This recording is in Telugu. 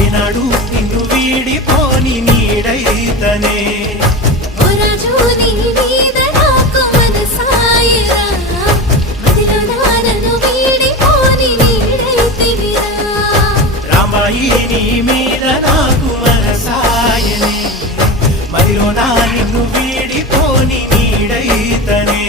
ఏనాడు నిన్ను వీడిపోని నీడైతనే రామాయి నీ మీద నాకు మనసాయనే మదిలో నా నిన్ను వీడిపోని నీడైతనే